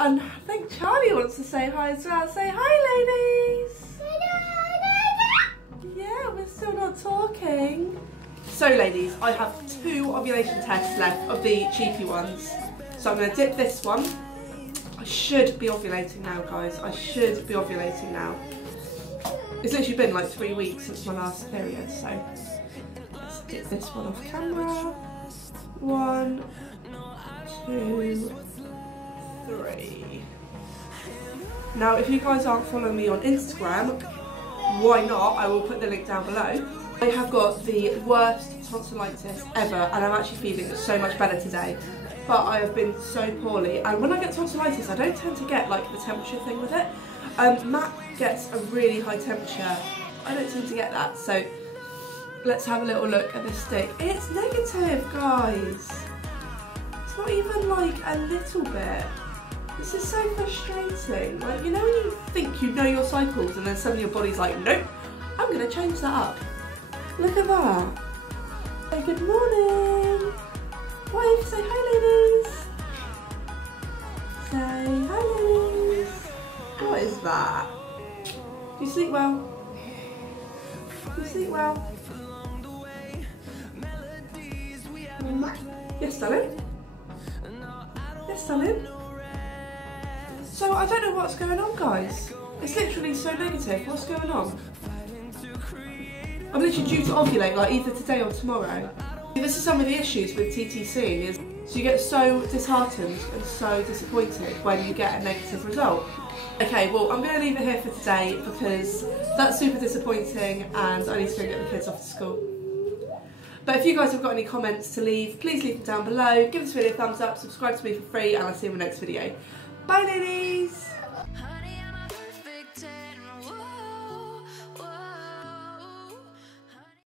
And I think Charlie wants to say hi as well. Say hi, ladies. Yeah, we're still not talking. So ladies, I have 2 ovulation tests left of the cheapy ones. So I'm going to dip this one. I should be ovulating now, guys. I should be ovulating now. It's literally been like 3 weeks since my last period, so let's get this one off camera. 1, 2, 3. Now, if you guys aren't following me on Instagram, why not? I will put the link down below. I have got the worst tonsillitis ever, and I'm actually feeling so much better today. But I have been so poorly, and when I get tonsillitis, I don't tend to get like the temperature thing with it. Matt gets a really high temperature. I don't seem to get that, so let's have a little look at this stick. It's negative, guys. It's not even like a little bit. This is so frustrating. Like, you know when you think you know your cycles and then suddenly your body's like, nope, I'm going to change that up. Look at that. Hey, good morning. Wave, say hi, ladies. Say hi, ladies. What is that? Do you sleep well? Do you sleep well? Yes, darling. Yes, darling. So I don't know what's going on, guys. It's literally so negative. What's going on? I'm literally due to ovulate like either today or tomorrow. This is some of the issues with TTC, is so you get so disheartened and so disappointed when you get a negative result. Okay, well I'm going to leave it here for today because that's super disappointing and I need to go get the kids off to school. But if you guys have got any comments to leave, please leave them down below. Give this video a thumbs up, subscribe to me for free, and I'll see you in my next video. Bye, ladies!